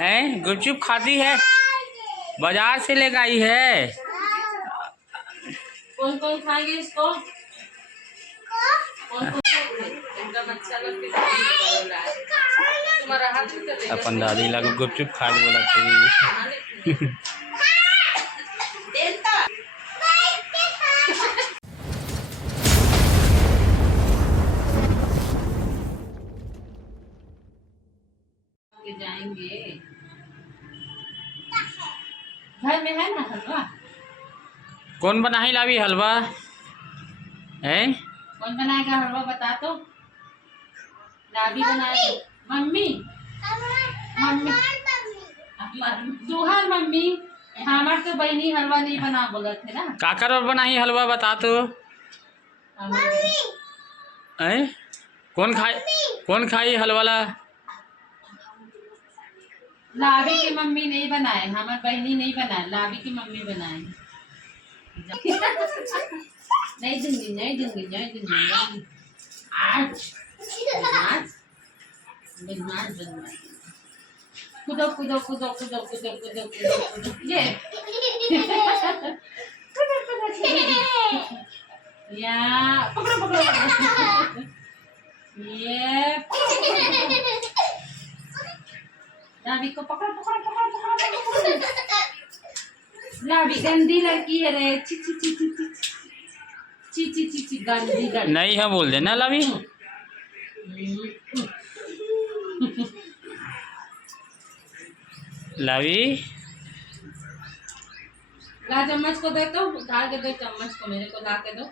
हैं गुपचुप खाती है, बाजार से लेकर आई है। कौन कौन खाएंगे इसको? कौन कौन एकदम अच्छा लगता है तुम्हारा हाथ में। अपन दादी लग गुपचुप खा बोला थी। जाएंगे घर में है ना हलवा। कौन बनाई लावी हलवा है? कौन बनाएगा हलवा बता तो। दादी बनाए। मम्मी मम्मी तुहार मम्मी हमार तो बहनी हलवा नहीं बना बोला थे ना। काकर और बनाई हलवा बता तो। है कौन खाई हलवा ला? लावी की मम्मी नहीं बनाए, हमार बहनी नहीं बनाए, लावी की मम्मी बनाए। नहीं दूंगी नहीं दूंगी नहीं दूंगी। आज कूदो कूदो कूदो कूदो कूदो कूदो कूदो ये या पकड़ो पकड़ो ये लावी को पकड़ो पकड़ो पकड़ो पकड़ो। लावी गंदी लड़की है रे। ची ची ची ची ची ची ची ची ची गंदी लड़की नहीं है बोल देना लावी। लावी ला चम्मच को दे तो उठा के दो चम्मच को मेरे को ला के दो।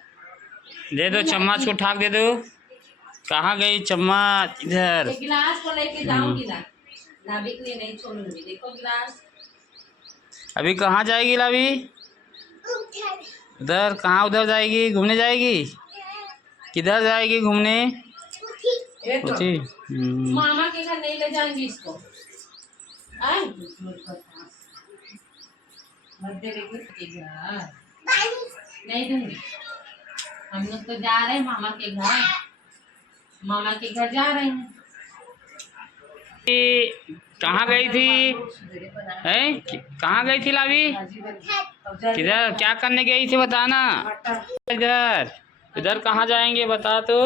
दे दो चम्मच को उठा दे दो। कहाँ गई चम्मच? इधर गिलास को लेके जाऊंगी ना, लावी के लिए नहीं छोड़ूंगी। देखो गिलास। अभी कहाँ जाएगी लावी? उधर कहाँ? उधर जाएगी घूमने जाएगी? किधर जाएगी घूमने? मामा के घर नहीं ले जाएंगे इसको। नहीं दूंगी। हम लोग तो जा रहे हैं मामा के घर। मामा के घर जा रहे हैं। कहाँ गई थी? हैं कहाँ गई थी लावी? किधर क्या करने गई थी बताना। इधर इधर कहाँ जाएंगे बता तो।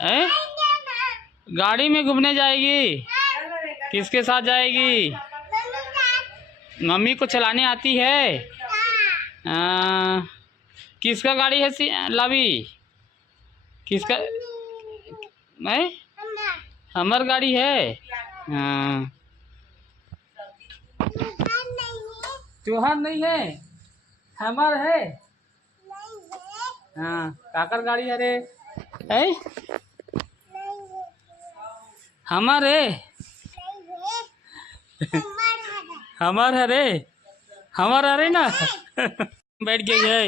हैं गाड़ी में घूमने जाएगी? किसके साथ जाएगी? मम्मी को चलाने आती है? किसका गाड़ी है लावी? किसका? मैं हमर गाड़ी है। हाँ त्योहार नहीं है, हमर है। हाँ काकर गाड़ी है रे? है हमर है। हमर है रे, हमर अरे ना। बैठ गई है।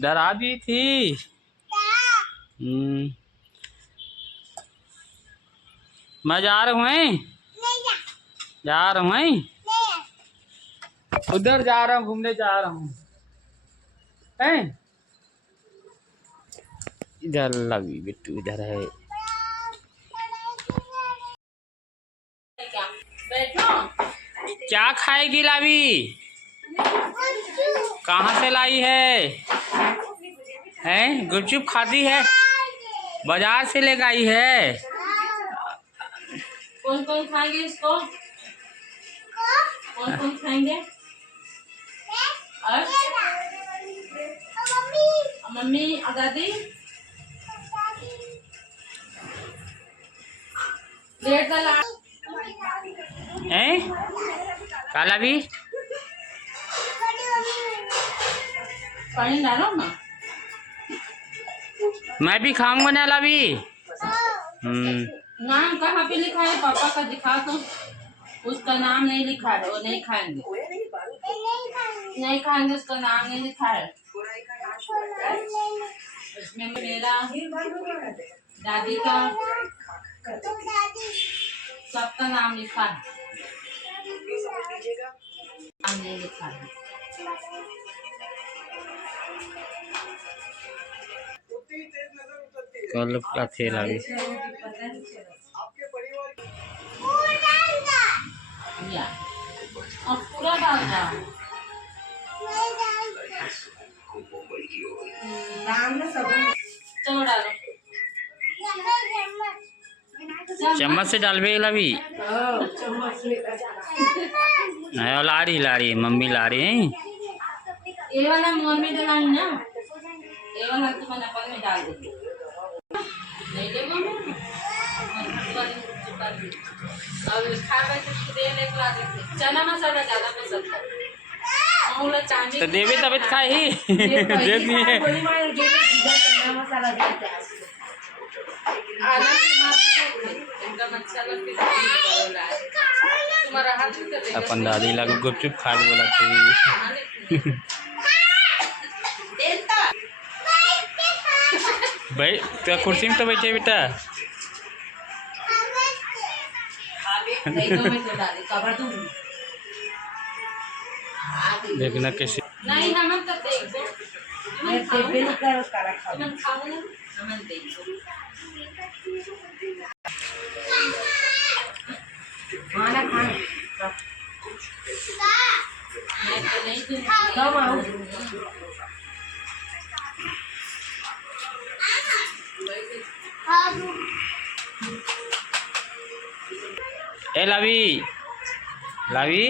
डरा दी थी। मैं जा रहा हूँ। जा रहा हूँ उधर जा रहा हूँ घूमने जा रहा हूँ। इधर लगी बिट्टू इधर है। क्या खाएगी लावी? कहाँ से लाई है? हैं गुपचुप खाती है, बाजार से लेकर आई है। कौन कौन खाएंगे इसको? कौन कौन खाएंगे? मम्मी दादी काला भी पानी डालो ना। मैं भी खाऊंगा ना लावी। नाम कहाँ पे लिखा है? पापा का दिखा तो। उसका नाम नहीं लिखा है, वो नहीं खाएंगे। नहीं खाएंगे, उसका नाम नहीं लिखा है। इसमें मेरा दादी का सबका नाम लिखा है, नाम नहीं लिखा है। कल का थे लावी या और पूरा डालना चलो डालो चम्मच से डालबे लावी ला रही मम्मी ला रही है ये वाला मुंह में डालना ना ये वाला तो मैंने अपन में डाल दूँगी नहीं दे मम्मी अब खा गए तो दे ले खिला देते चना मसाला ज़्यादा पसंद है और चांदी तो देवे तब खाए ही दे दिए चना मसाला देते आना एकदम अच्छा लगता है तुम्हारा हाथ भी कर अपन दादी लग गुपचुप खा बोला थे भाई तो कुर्सी में तो बैठे बेटा देखना कैसे नहीं हम तो देखो खाना ए लावी लावी